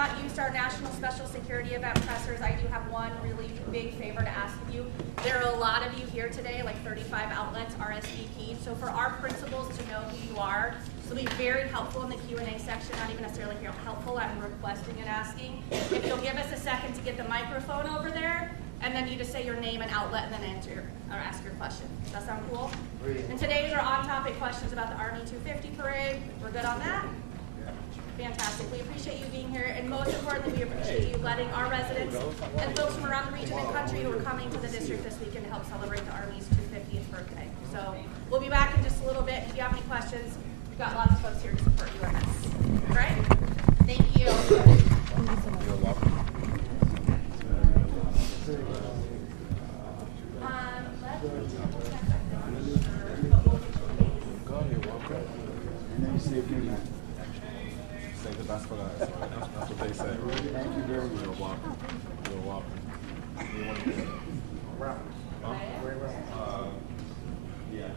not used our National Special Security Event pressers, I do have one really big favor to ask of you. There are a lot of you here today, like 35 outlets RSVP'd. So for our principals to know who you are, this will be very helpful in the Q&A section, not even necessarily helpful, I'm requesting and asking. If you'll give us a second to get the microphone over there, and then you just say your name and outlet and then ask your question. Does that sound cool? And today's are on-topic questions about the Army 250 parade. We're good on that? Fantastic. We appreciate you being here, and most importantly, we appreciate you letting our residents and folks from around the region and country who are coming to the district this weekend to help celebrate the Army's 250th birthday. So we'll be back in just a little bit. If you have any questions, we've got lots of folks here to support you on this. All right? Thank you. You're welcome. Save the best for last. That's what they say. Thank you very much. You're welcome. You're welcome. You want to wrap? Yeah.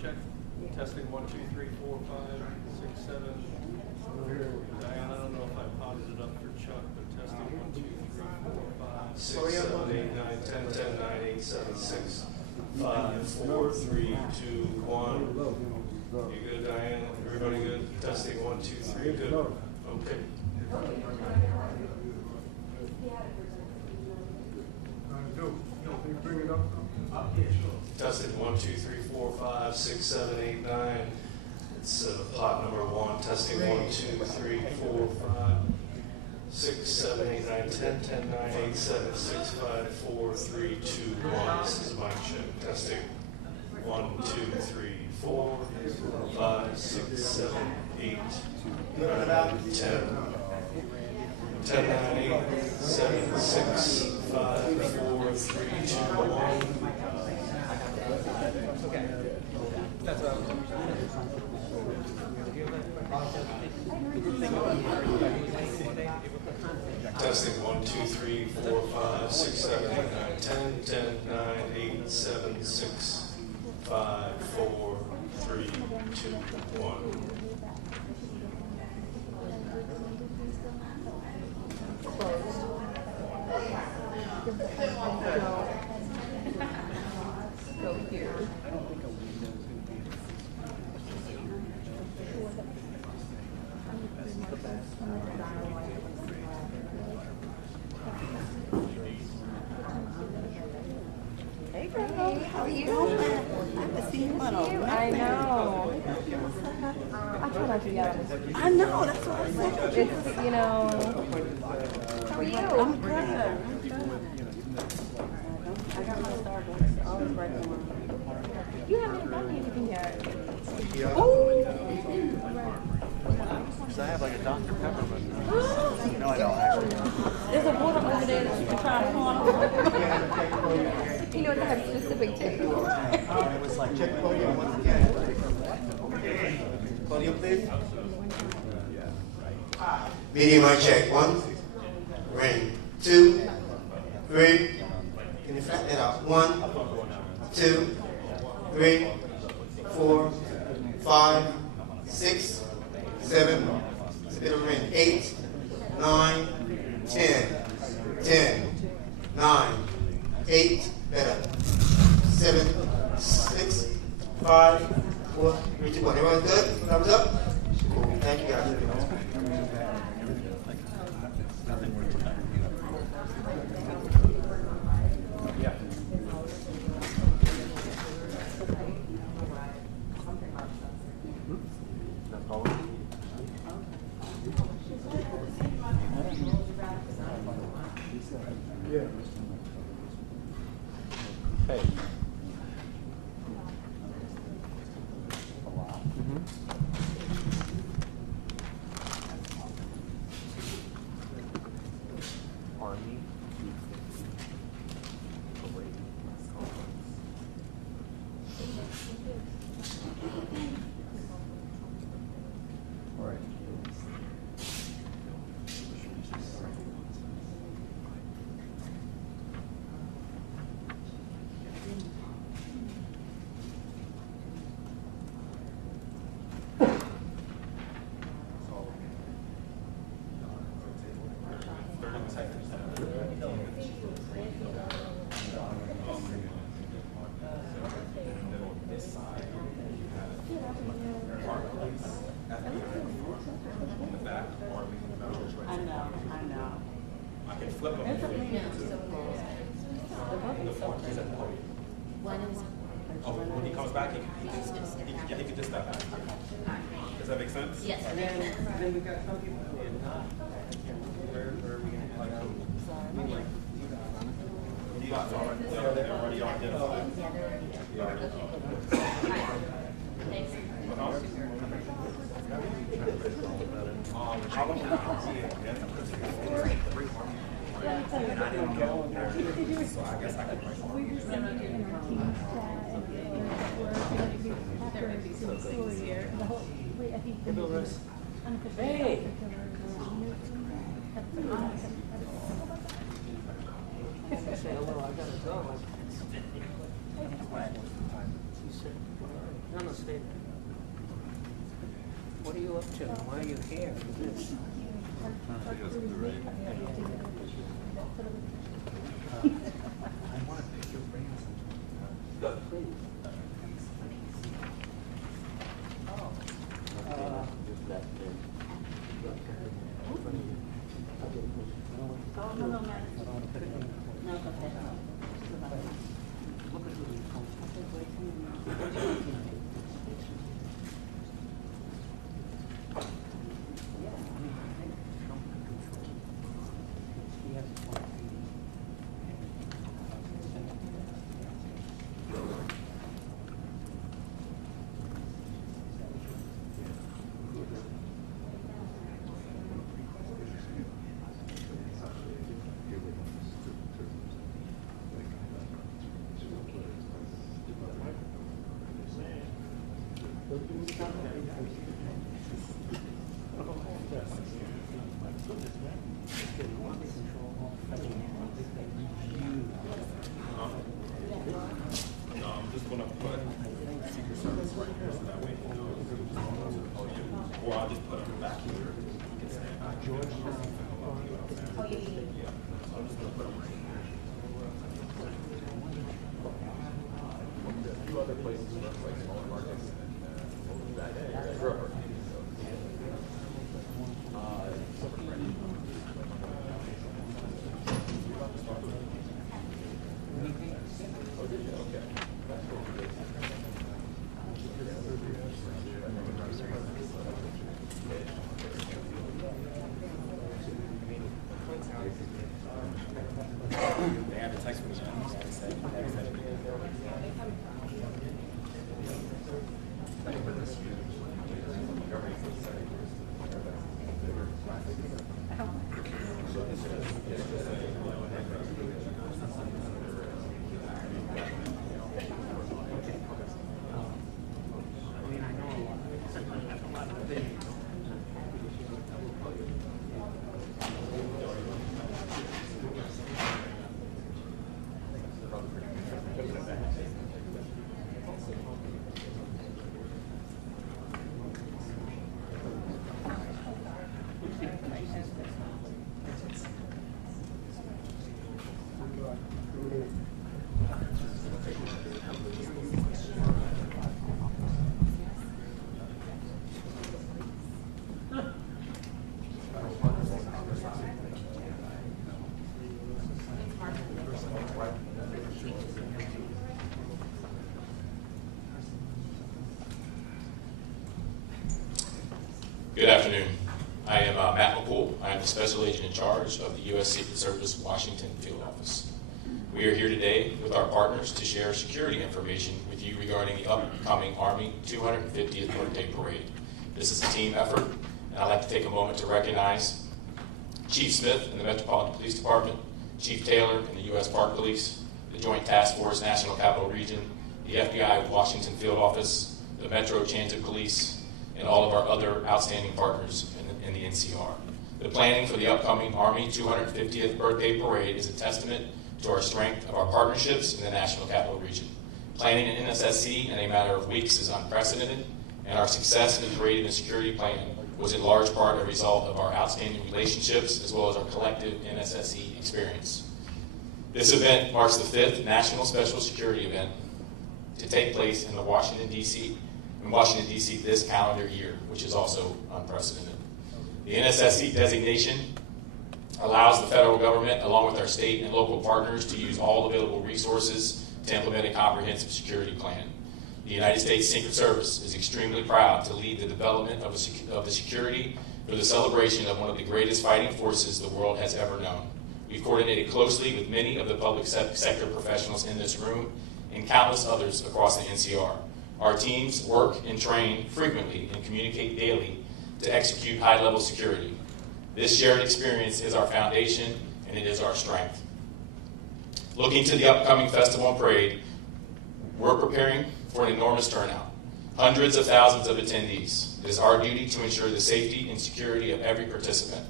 Check. Testing 1, 2, 3, 4, 5, 6, 7. Diane, I don't know if I paused it up for Chuck, but testing 1, 2, 3, 4, 5, 6, 7, 8, 9, 10, 10, 9, 8, 7, 6, 5, 4, 3, 2, 1. You good, Diane? Everybody good? Testing 1, 2, 3. Good. Okay. Bring it up. Testing 1, 2, 3, 4, 5, 6, 7, 8, 9. It's pot number 1. Testing 1, 2, 3, 4, 5, 6, 7, 8, 9, 10, 10, 9, 8, 7, 6, 5, 4, 3, 2, 1. This is mic check. Testing 1, 2, 3, 4, 5, 6, 7, 8, 9, 10. 10, 9, 8, 7, 6, 5, 4, 3, 2, 1. Okay. That's what I was Testing 1, 2, 3, 4, 5, 6, 7, 8, 9, 10, 10, 9, 8, 7, 6, 5, 4, 3, 2, 1. Go here. Hey girl, how are you? I haven't seen you in a while. I know. I try not to yell. I know, that's what I said. It's, you know. How are you? I'm good. I got my Starbucks. Always right on. You haven't done anything yet. Oh! So I have like a Dr. Pepper, but No, I don't actually. There's a water over there that you can try to pull. You know, they have specific techniques. it was like Check podium once again. Podium, please. Medium mic check. 1. Ring. 2, 3. Can you flatten it out? 1, 2, 3, 4, 5, 6, 7. It's a bit of ring. 8, 9, 10, 10, 9, 8. Better. 7, 6, 5, 4, 3, 2, 1. Everyone good? Thumbs up? Cool. Thank you guys. Hey. Army. All right. in the back, Army in the middle. I know. I can flip them. It's a meeting. The form is at the podium. Oh, when he comes back, he can just step back. Does that make sense? Yes. Then we've got some people in, where are we gonna, like, You got already, they're already identified. So I guess I can Hey. Say hello, I gotta go. No, stay there. What are you up to? Why are you here? I'm just gonna put Secret Service right here, so that way you know who's on the podium. Or I'll just put them back here. George. Yeah, so I'm just gonna put them right here. A few other places, like smaller markets. They have a text from the they said Good afternoon. I am Matt McCool. I am the Special Agent in charge of the U.S. Secret Service Washington Field Office. We are here today with our partners to share security information with you regarding the upcoming Army 250th Birthday Parade. This is a team effort, and I'd like to take a moment to recognize Chief Smith in the Metropolitan Police Department, Chief Taylor in the U.S. Park Police, the Joint Task Force National Capital Region, the FBI Washington Field Office, the Metro Transit Police, and all of our other outstanding partners in the NCR. The planning for the upcoming Army 250th Birthday Parade is a testament to our strength of our partnerships in the National Capital Region. Planning an NSSC in a matter of weeks is unprecedented, and our success in the parade and the security plan was in large part a result of our outstanding relationships as well as our collective NSSC experience. This event marks the 5th National Special Security event to take place in the Washington, D.C. in Washington, D.C. this calendar year, which is also unprecedented. The NSSC designation allows the federal government, along with our state and local partners, to use all available resources to implement a comprehensive security plan. The United States Secret Service is extremely proud to lead the development of the security for the celebration of one of the greatest fighting forces the world has ever known. We've coordinated closely with many of the public sector professionals in this room and countless others across the NCR. Our teams work and train frequently and communicate daily to execute high-level security. This shared experience is our foundation, and it is our strength. Looking to the upcoming festival and parade, we're preparing for an enormous turnout. Hundreds of thousands of attendees. It is our duty to ensure the safety and security of every participant.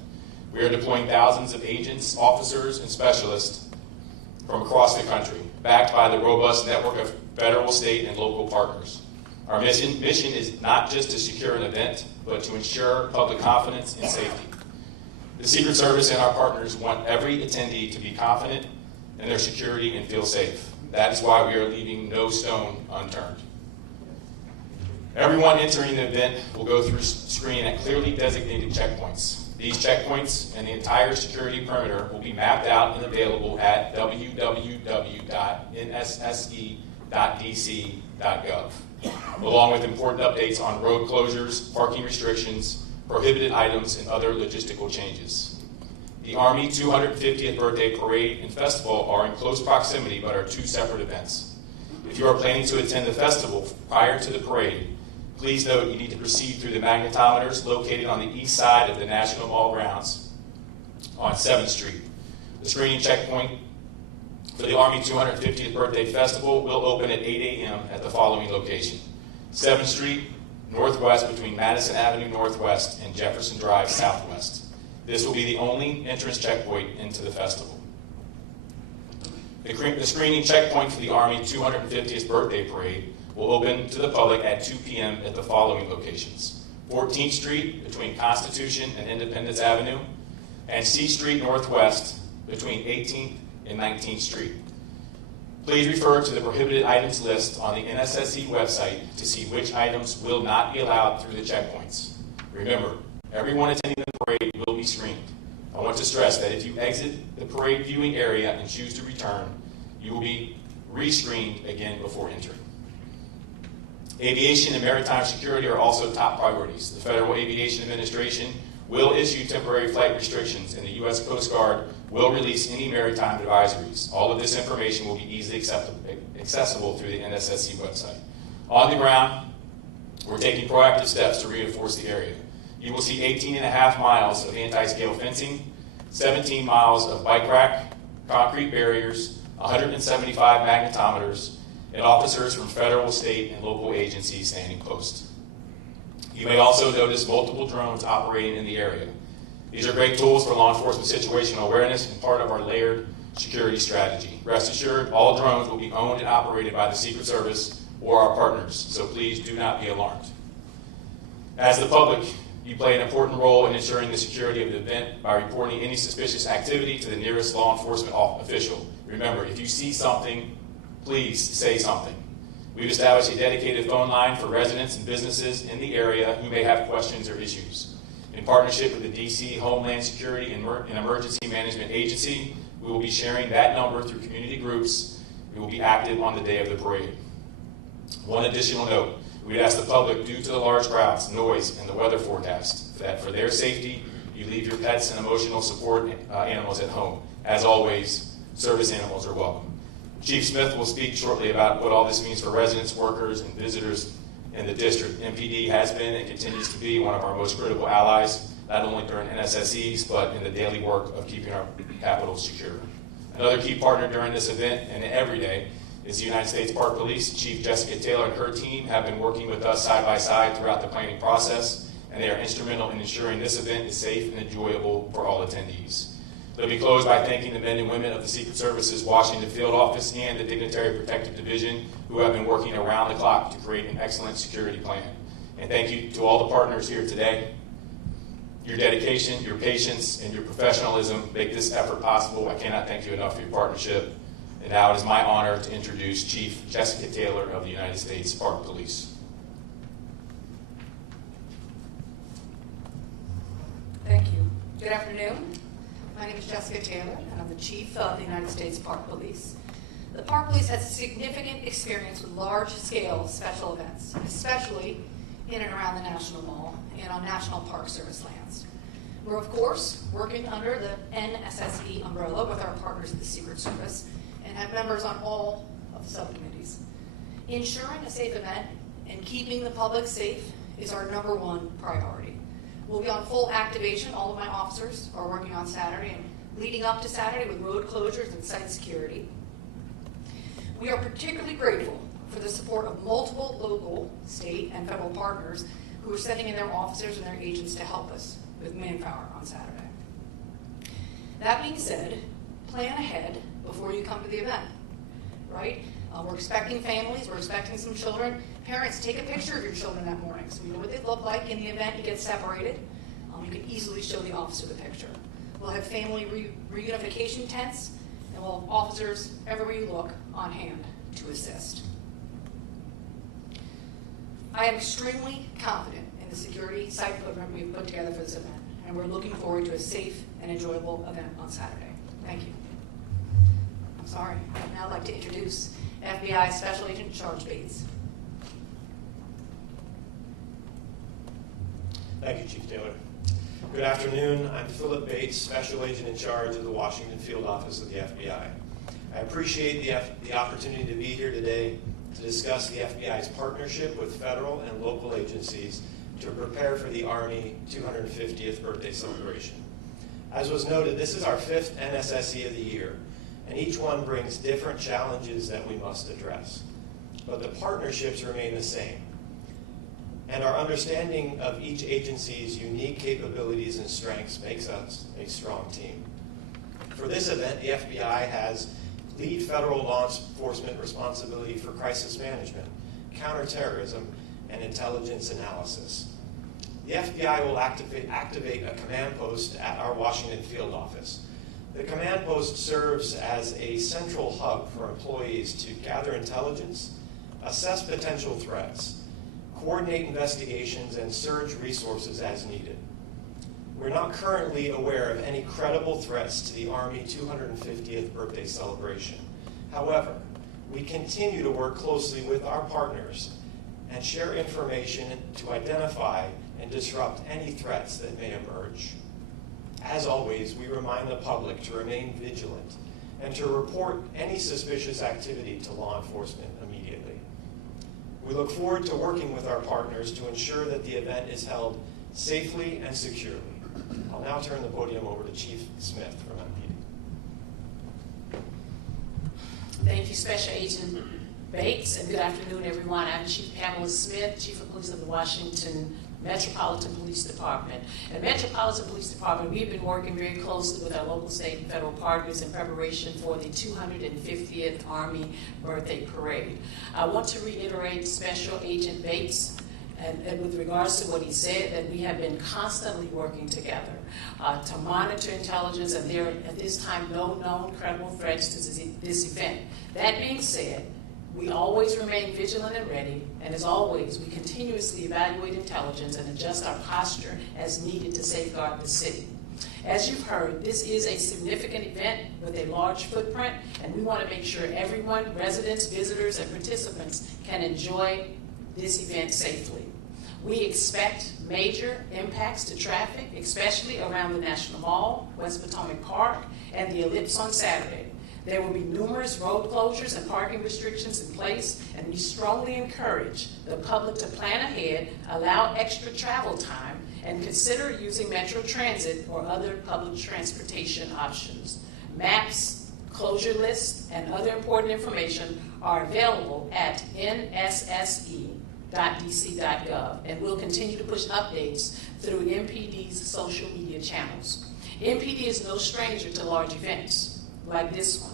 We are deploying thousands of agents, officers, and specialists from across the country, backed by the robust network of federal, state, and local partners. Our mission is not just to secure an event, but to ensure public confidence and safety. The Secret Service and our partners want every attendee to be confident in their security and feel safe. That is why we are leaving no stone unturned. Everyone entering the event will go through screening at clearly designated checkpoints. These checkpoints and the entire security perimeter will be mapped out and available at www.nsse.dc.gov, along with important updates on road closures, parking restrictions, prohibited items, and other logistical changes. The Army 250th Birthday Parade and Festival are in close proximity but are two separate events. If you are planning to attend the festival prior to the parade, please note you need to proceed through the magnetometers located on the east side of the National Mall grounds on 7th Street. The screening checkpoint for the Army 250th Birthday Festival will open at 8 a.m. at the following location: 7th Street Northwest between Madison Avenue Northwest and Jefferson Drive Southwest. This will be the only entrance checkpoint into the festival. The screening checkpoint for the Army 250th Birthday Parade will open to the public at 2 p.m. at the following locations: 14th Street between Constitution and Independence Avenue, and C Street Northwest between 18th and 19th Street. Please refer to the prohibited items list on the NSSC website to see which items will not be allowed through the checkpoints. Remember, everyone attending the parade will be screened. I want to stress that if you exit the parade viewing area and choose to return, you will be re-screened again before entering. Aviation and maritime security are also top priorities. The Federal Aviation Administration will issue temporary flight restrictions, and the U.S. Coast Guard will release any maritime advisories. All of this information will be easily accessible through the NSSC website. On the ground, we're taking proactive steps to reinforce the area. You will see 18.5 miles of anti-scale fencing, 17 miles of bike rack, concrete barriers, 175 magnetometers, and officers from federal, state, and local agencies standing post. You may also notice multiple drones operating in the area. These are great tools for law enforcement situational awareness and part of our layered security strategy. Rest assured, all drones will be owned and operated by the Secret Service or our partners, so please do not be alarmed. As the public, you play an important role in ensuring the security of the event by reporting any suspicious activity to the nearest law enforcement official. Remember, if you see something, please say something. We've established a dedicated phone line for residents and businesses in the area who may have questions or issues. In partnership with the D.C. Homeland Security and Emergency Management Agency, we will be sharing that number through community groups. We will be active on the day of the parade. One additional note, we'd ask the public, due to the large crowds, noise, and the weather forecast, that for their safety, you leave your pets and emotional support animals at home. As always, service animals are welcome. Chief Smith will speak shortly about what all this means for residents, workers, and visitors in the district. MPD has been and continues to be one of our most critical allies, not only during NSSEs, but in the daily work of keeping our capital secure. Another key partner during this event and every day is the United States Park Police. Chief Jessica Taylor and her team have been working with us side by side throughout the planning process, and they are instrumental in ensuring this event is safe and enjoyable for all attendees. Let me close by thanking the men and women of the Secret Service's Washington Field Office and the Dignitary Protective Division who have been working around the clock to create an excellent security plan. And thank you to all the partners here today. Your dedication, your patience, and your professionalism make this effort possible. I cannot thank you enough for your partnership. And now it is my honor to introduce Chief Jessica Taylor of the United States Park Police. Good afternoon. My name is Jessica Taylor, and I'm the Chief of the United States Park Police. The Park Police has significant experience with large-scale special events, especially in and around the National Mall and on National Park Service lands. We're, of course, working under the NSSE umbrella with our partners at the Secret Service and have members on all of the subcommittees. Ensuring a safe event and keeping the public safe is our #1 priority. We'll be on full activation. All of my officers are working on Saturday and leading up to Saturday with road closures and site security. We are particularly grateful for the support of multiple local, state, and federal partners who are sending in their officers and their agents to help us with manpower on Saturday. That being said, plan ahead before you come to the event, right? We're expecting families, we're expecting some children. Parents, take a picture of your children that morning so we know what they look like in the event you get separated. You can easily show the officer the picture. We'll have family reunification tents, and we'll have officers everywhere you look on hand to assist. I am extremely confident in the security site footprint we've put together for this event, and we're looking forward to a safe and enjoyable event on Saturday. Thank you. I'm sorry. I'd now like to introduce FBI Special Agent Charge Bates. Thank you, Chief Taylor. Good afternoon. I'm Philip Bates, Special Agent in charge of the Washington Field Office of the FBI. I appreciate the opportunity to be here today to discuss the FBI's partnership with federal and local agencies to prepare for the Army 250th birthday celebration. As was noted, this is our 5th NSSE of the year, and each one brings different challenges that we must address. But the partnerships remain the same. And our understanding of each agency's unique capabilities and strengths makes us a strong team. For this event, the FBI has lead federal law enforcement responsibility for crisis management, counterterrorism, and intelligence analysis. The FBI will activate a command post at our Washington field office. The command post serves as a central hub for employees to gather intelligence, assess potential threats, coordinate investigations, and surge resources as needed. We're not currently aware of any credible threats to the Army 250th birthday celebration. However, we continue to work closely with our partners and share information to identify and disrupt any threats that may emerge. As always, we remind the public to remain vigilant and to report any suspicious activity to law enforcement immediately. We look forward to working with our partners to ensure that the event is held safely and securely. I'll now turn the podium over to Chief Smith from MPD. Thank you, Special Agent Bates, and good afternoon, everyone. I'm Chief Pamela Smith, Chief of Police of the Washington Metropolitan Police Department. At Metropolitan Police Department, we've been working very closely with our local, state, and federal partners in preparation for the 250th Army Birthday Parade. I want to reiterate Special Agent Bates and with regards to what he said, that we have been constantly working together to monitor intelligence, and there are at this time no known credible threats to this event. That being said, we always remain vigilant and ready, and as always, we continuously evaluate intelligence and adjust our posture as needed to safeguard the city. As you've heard, this is a significant event with a large footprint, and we want to make sure everyone, residents, visitors, and participants can enjoy this event safely. We expect major impacts to traffic, especially around the National Mall, West Potomac Park, and the Ellipse on Saturday. There will be numerous road closures and parking restrictions in place, and we strongly encourage the public to plan ahead, allow extra travel time, and consider using Metro Transit or other public transportation options. Maps, closure lists, and other important information are available at nsse.dc.gov, and we'll continue to push updates through MPD's social media channels. MPD is no stranger to large events like this one.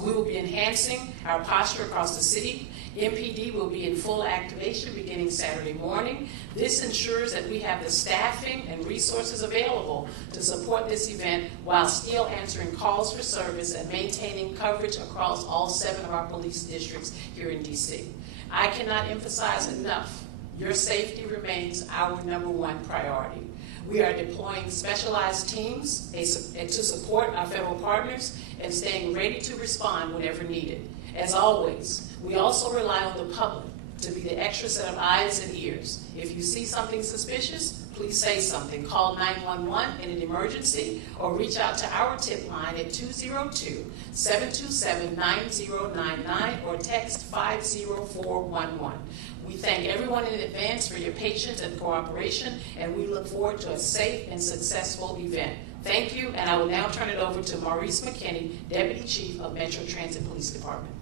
We will be enhancing our posture across the city. MPD will be in full activation beginning Saturday morning. This ensures that we have the staffing and resources available to support this event while still answering calls for service and maintaining coverage across all 7 of our police districts here in DC. I cannot emphasize enough Your safety remains our #1 priority. We are deploying specialized teams to support our federal partners and staying ready to respond whenever needed. As always, we also rely on the public to be the extra set of eyes and ears. If you see something suspicious, please say something. Call 911 in an emergency or reach out to our tip line at 202-727-9099 or text 50411. We thank everyone in advance for your patience and cooperation, and we look forward to a safe and successful event. Thank you, and I will now turn it over to Maurice McKinney, Deputy Chief of Metro Transit Police Department.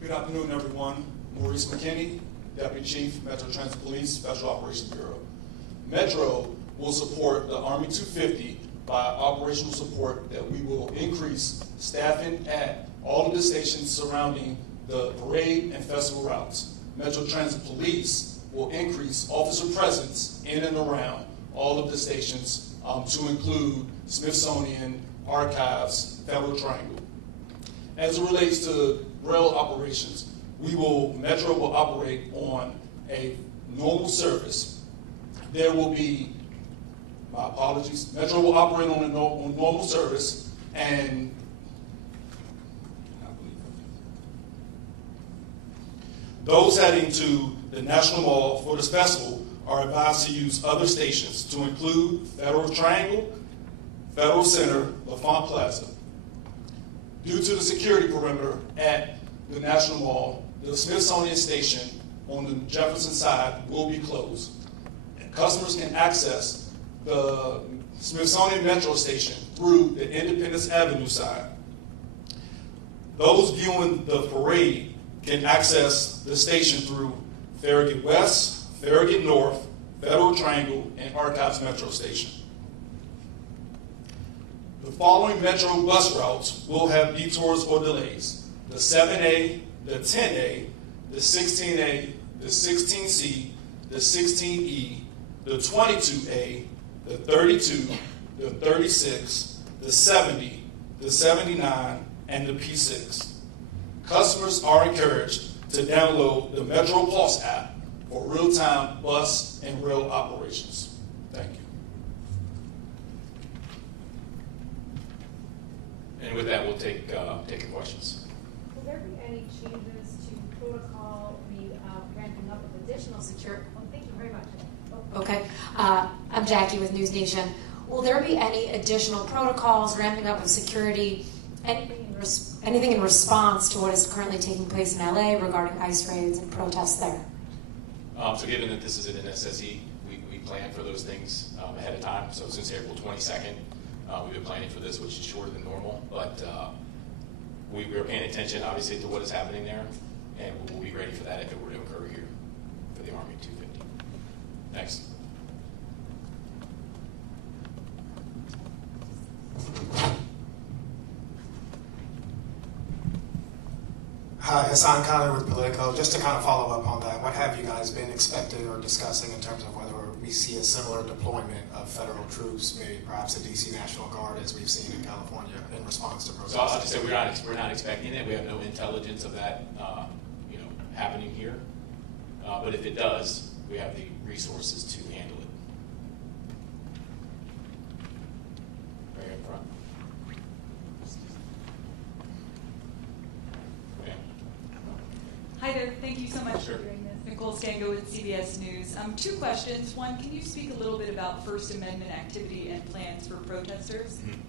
Good afternoon, everyone. Maurice McKinney, Deputy Chief, Metro Transit Police, Special Operations Bureau. Metro will support the Army 250 by operational support that we will increase staffing at all of the stations surrounding the parade and festival routes. Metro Transit Police will increase officer presence in and around all of the stations to include Smithsonian, Archives, Federal Triangle. As it relates to rail operations, Metro will operate on a normal service. There will be, my apologies, Metro will operate on a normal service, and those heading to the National Mall for this festival are advised to use other stations to include Federal Triangle, Federal Center, LaFont Plaza. Due to the security perimeter at the National Mall, the Smithsonian station on the Jefferson side will be closed. And customers can access the Smithsonian Metro station through the Independence Avenue side. Those viewing the parade can access the station through Farragut West, Farragut North, Federal Triangle, and Archives Metro Station. The following Metro bus routes will have detours or delays: the 7A, the 10A, the 16A, the 16C, the 16E, the 22A, the 32, the 36, the 70, the 79, and the P6. Customers are encouraged to download the Metro Pulse app for real-time bus and rail operations. Thank you. And with that, we'll take your questions. Will there be any changes to protocol, ramping up of additional security? Oh, thank you very much. Oh. Okay, I'm Jackie with News Nation. Will there be any additional protocols, ramping up of security, anything in response to what is currently taking place in LA regarding ICE raids and protests there? So given that this is an NSSE, we plan for those things ahead of time. So since April 22nd, we've been planning for this, which is shorter than normal. But we're paying attention, obviously, to what is happening there, and we'll be ready for that if it were to occur here for the Army 250. Thanks. Hi, Hassan Khan with Politico. Just to kind of follow up on that, what have you guys been expecting or discussing in terms of whether we see a similar deployment of federal troops, maybe perhaps a DC National Guard as we've seen in California in response to protests? So I'll just say we're not expecting it. We have no intelligence of that happening here. But if it does, we have the resources to handle it. Right in front. Okay. Hi there. Thank you so much Sure. for doing this. Nicole Stango with CBS News. Two questions. One, can you speak a little bit about First Amendment activity and plans for protesters? Mm-hmm.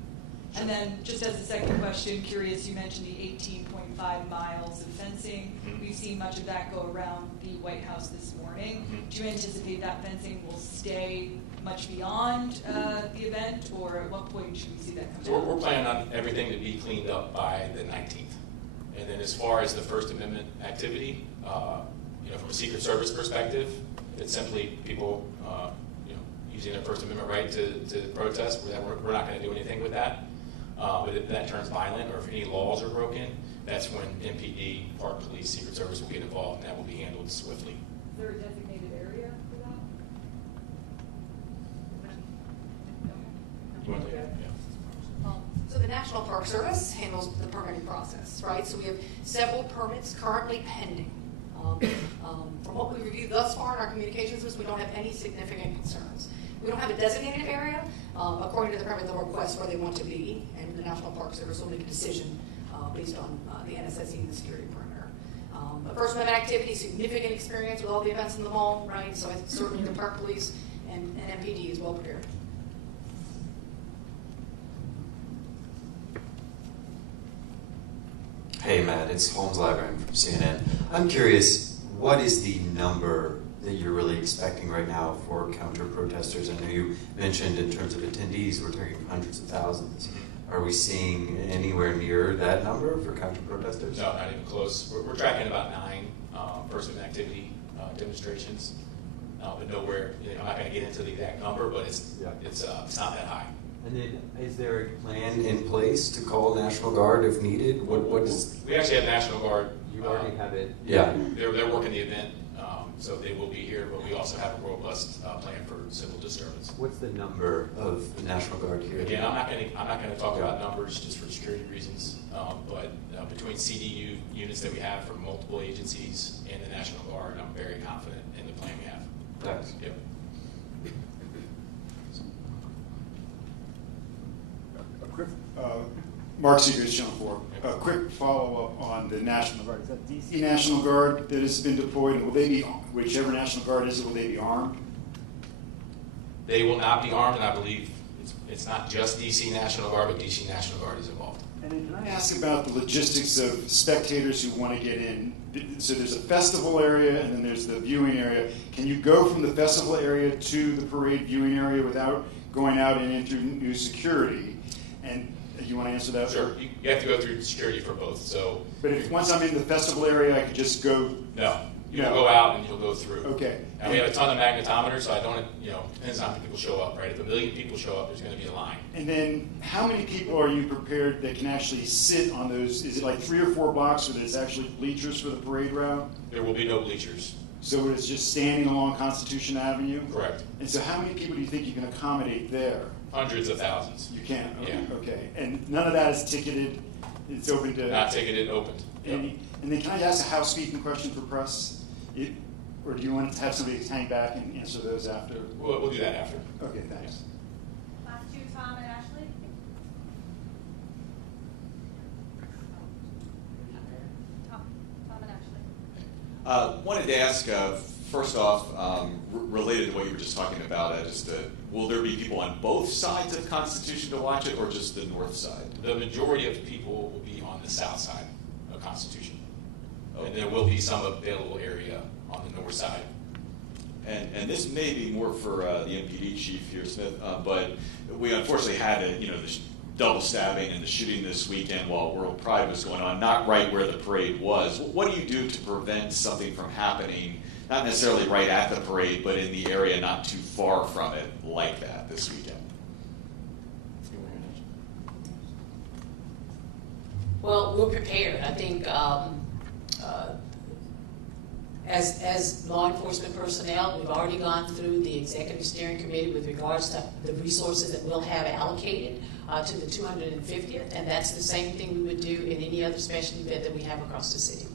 And then, just as a second question, curious, you mentioned the 18.5 miles of fencing. Mm-hmm. We've seen much of that go around the White House this morning. Mm-hmm. Do you anticipate that fencing will stay much beyond the event, or at what point should we see that come So down? we're planning on everything to be cleaned up by the 19th. And then as far as the First Amendment activity, from a Secret Service perspective, it's simply people using their First Amendment right to protest. We're not going to do anything with that. But if that turns violent or if any laws are broken, that's when MPD, Park Police, Secret Service will get involved, and that will be handled swiftly. Is there a designated area for that? You want to take that? Yeah. So the National Park Service handles the permitting process, right? So we have several permits currently pending. From what we reviewed thus far in our communications list, we don't have any significant concerns. We don't have a designated area. According to the permit, they'll request where they want to be, and the National Park Service will make a decision based on the NSSE and the security perimeter. But First Amendment activity, significant experience with all the events in the mall, right? So I think certainly the Park Police and MPD is well prepared. Hey Matt, it's Holmes Labyrinth from CNN. I'm curious, what is the number that you're really expecting right now for counter-protesters? I know you mentioned in terms of attendees, we're talking hundreds of thousands. Are we seeing anywhere near that number for counter-protesters? No, not even close. We're tracking about 9 First Amendment activity demonstrations, but nowhere. I'm not going to get into the exact number, but it's not that high. And then, is there a plan in place to call National Guard if needed? What is? We actually have National Guard. You already have it. Yeah, they're working the event, so they will be here. But we also have a robust plan for civil disturbance. What's the number of the National Guard here? Again, I'm not going to talk about numbers just for security reasons. But between CDU units that we have from multiple agencies and the National Guard, I'm very confident in the plan we have. Thanks. Yep. Mark Seegers, Channel 4. A quick follow-up on the National Guard. Is that DC National Guard that has been deployed? And will they be, whichever National Guard is it, will they be armed? They will not be armed, and I believe it's not just DC National Guard, but DC National Guard is involved. And then can I ask about the logistics of spectators who want to get in? So there's a festival area, and then there's the viewing area. Can you go from the festival area to the parade viewing area without going out and into new security? And you want to answer that? Sure. You have to go through security for both. So, but if once I'm in the festival area, I could just go. No, you'll go out and you'll go through. Okay. And we have a ton of magnetometers, so I don't. Depends on how many people show up, right? If 1 million people show up, there's going to be a line. And then, how many people are you prepared that can actually sit on those? Is it like 3 or 4 blocks, where there's actually bleachers for the parade route? There will be no bleachers. So it's just standing along Constitution Avenue? Correct. And so, how many people do you think you can accommodate there? Hundreds of thousands. You can? Okay. Yeah. Okay. And none of that is ticketed? It's open to... Not ticketed, opened. And then can I ask a housekeeping question for press? Or do you want to have somebody hang back and answer those after? We'll do that after. Okay, thanks. Last 2, Tom and Ashley. Tom and Ashley. Wanted to ask, first off, related to what you were just talking about, will there be people on both sides of Constitution to watch it, or just the north side? The majority of people will be on the south side of Constitution. Okay. And there will be some available area on the north side. And this may be more for the MPD chief here, Smith, but we unfortunately had the double stabbing and the shooting this weekend while World Pride was going on, not right where the parade was. What do you do to prevent something from happening, not necessarily right at the parade, but in the area not too far from it like that this weekend? Well, we're prepared. I think as law enforcement personnel, we've already gone through the executive steering committee with regards to the resources that we'll have allocated to the 250th, and that's the same thing we would do in any other special event that we have across the city.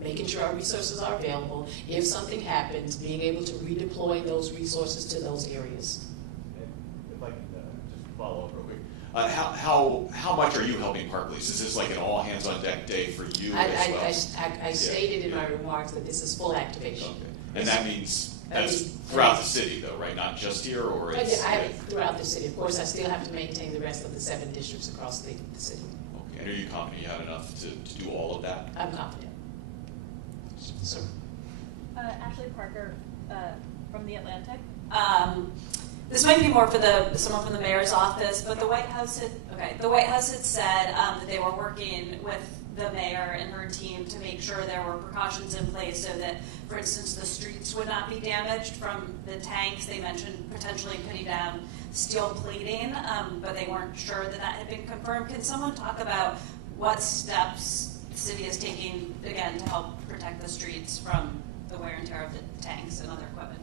Making sure our resources are available. If something happens, being able to redeploy those resources to those areas. If I can just follow up real quick. How much are you helping Park Police? Is this like an all hands on deck day for you as well? I stated in my remarks that this is full activation. Okay. And that means that's throughout the city though, right? Not just here, or it's... I have it throughout the city. Of course, I still have to maintain the rest of the 7 districts across the city. Okay. And are you confident you have enough to do all of that? I'm confident. Sir. Ashley Parker from The Atlantic. This might be more for someone from the mayor's office, but the White House had said that they were working with the mayor and her team to make sure there were precautions in place so that, for instance, the streets would not be damaged from the tanks. They mentioned potentially putting down steel plating, but they weren't sure that had been confirmed. Can someone talk about what steps the city is taking, again, to help protect the streets from the wear and tear of the tanks and other equipment?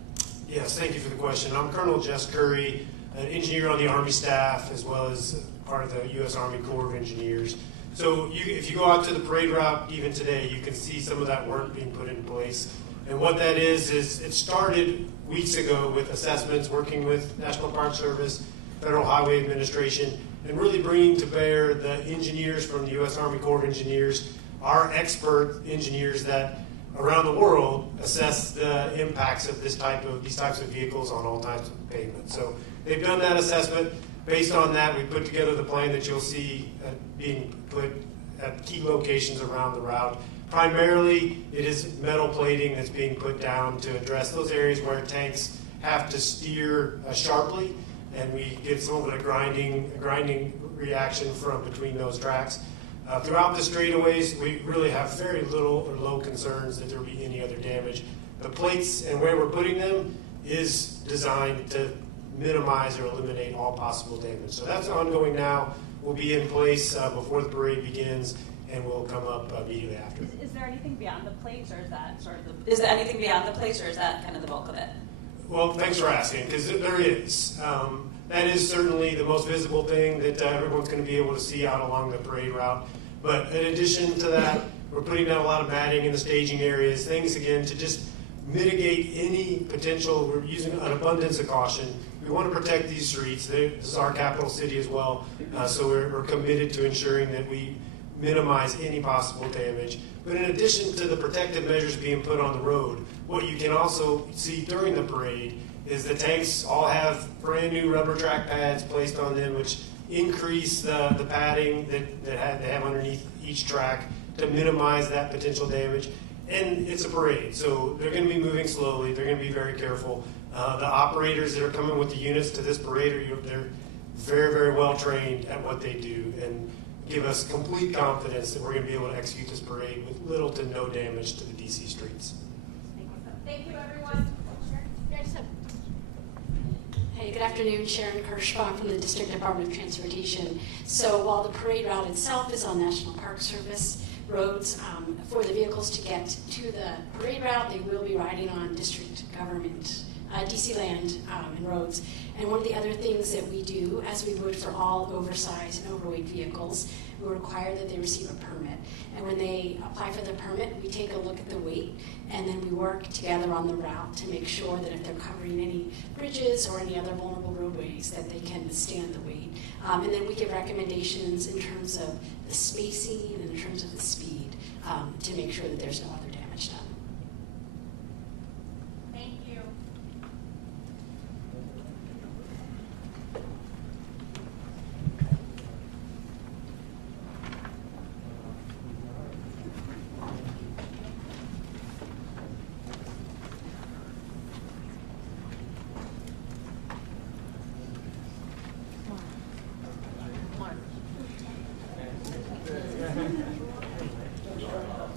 Yes, thank you for the question. I'm Colonel Jess Curry, an engineer on the Army staff, as well as part of the U.S. Army Corps of Engineers. So if you go out to the parade route even today, you can see some of that work being put in place. And what that is it started weeks ago with assessments, working with National Park Service, Federal Highway Administration, and really bringing to bear the engineers from the U.S. Army Corps of Engineers, our expert engineers that around the world assess the impacts of these types of vehicles on all types of pavement. So they've done that assessment. Based on that, we put together the plan that you'll see being put at key locations around the route. Primarily, it is metal plating that's being put down to address those areas where tanks have to steer sharply, and we get some of the grinding reaction from between those tracks. Throughout the straightaways, we really have very little or low concerns that there will be any other damage. The plates and where we're putting them is designed to minimize or eliminate all possible damage. So that's ongoing now. Will be in place before the parade begins, and will come up immediately after. Is there anything beyond the plates, or is that sort of the? Is there anything beyond the plates, or is that kind of the bulk of it? Well, thanks for asking, because there is. That is certainly the most visible thing that everyone's going to be able to see out along the parade route. But in addition to that, we're putting down a lot of matting in the staging areas, things again to just mitigate any potential. We're using an abundance of caution. We want to protect these streets. This is our capital city as well, so we're committed to ensuring that we minimize any possible damage. But in addition to the protective measures being put on the road, what you can also see during the parade is the tanks all have brand new rubber track pads placed on them, which increase the padding that they have underneath each track to minimize that potential damage. And it's a parade, so they're going to be moving slowly. They're going to be very careful. The operators that are coming with the units to this parade, they're very, very well trained at what they do, and give us complete confidence that we're going to be able to execute this parade with little to no damage to the DC streets. Thank you, everyone. Hey, good afternoon. Sharon Kirschbaum from the District Department of Transportation. So while the parade route itself is on National Park Service roads, for the vehicles to get to the parade route, they will be riding on district government, DC land and roads. And one of the other things that we do, as we would for all oversized and overweight vehicles, we require that they receive a permit. And when they apply for the permit, we take a look at the weight, and then we work together on the route to make sure that if they're covering any bridges or any other vulnerable roadways, that they can withstand the weight. And then we give recommendations in terms of the spacing and in terms of the speed to make sure that there's no other